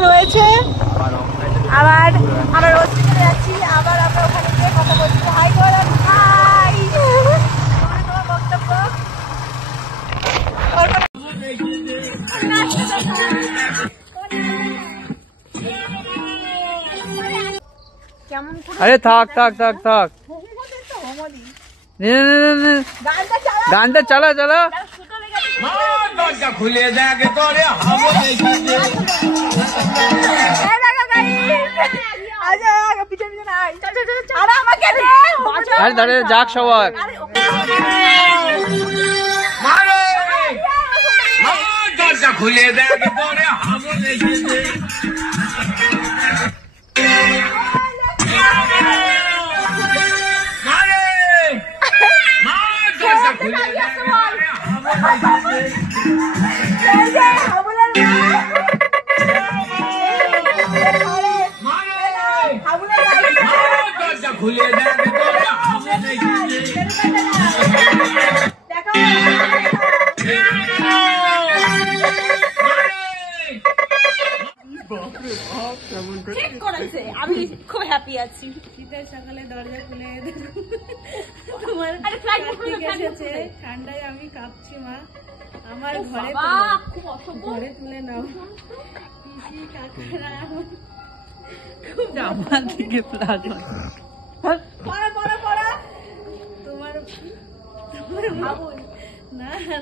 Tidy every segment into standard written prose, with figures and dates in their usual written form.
সকাল হয়েছে, আবার আমরা রোজ চলে যাচ্ছি, আবার আমরা ওখানে গিয়ে কথা বলছি। হাই বলো, হাই। তোমার বক্তব্য কেমন? আরে থাক থাক থাক থাক, গানটা চালা চালা। দরজা খুলে দেখে তোরে আরে দাঁড়ে যাক সবাই। দরজা খুলে দেখে তোরে হামো লেগেছে। খুলে আমি খুব হ্যাপি আছি। শীতের সকালে দরজা খুলে তোমার ঠান্ডায় আমি কাঁপছি মা, আমার ঘরে তুলে নাও। পিসি কাকারা আমার দিকে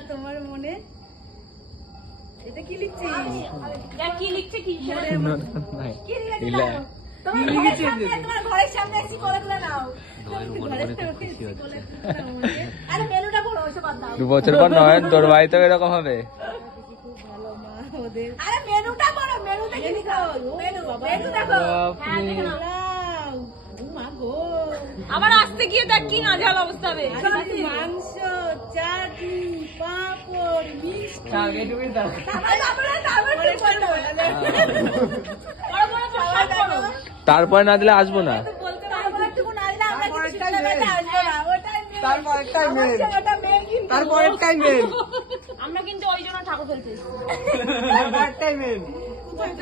তোমার মনে এটা কি লিখছিস? কি লিখছে? কি তোমার ঘরের সামনে এসে করে তুলে নাও। আরে মেনুটা বড় ওসব বাদ দাও। 2 বছর পর নয় তোর বাড়িতে এরকম হবে। খুব ভালো মা ওদের। আরে মেনুটা বড়, মেনু দেখে নিও। মেনু দেখো। হ্যাঁ দেখে নাও। মা গো, আবার আসতে গিয়ে দেখ কি নাজাল অবস্থা হবে। মাংস, চাটনি, পাপড়, মিষ্টি। তারপরে না দিলে আসবো না। আমরা কিন্তু ওই জন্য ঠাকুর ফেলতে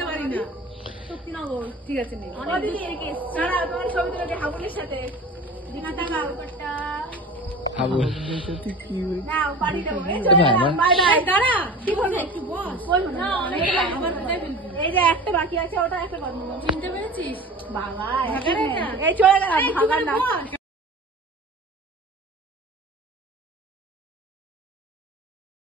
পারি না। ঠিক আছে তোমার ছবি তুলে হাবুলের সাথে এই যে একটা বাকি আছে, ওটা একটা চিনতে পেরেছিস? বাবা এই চলে গেলাম।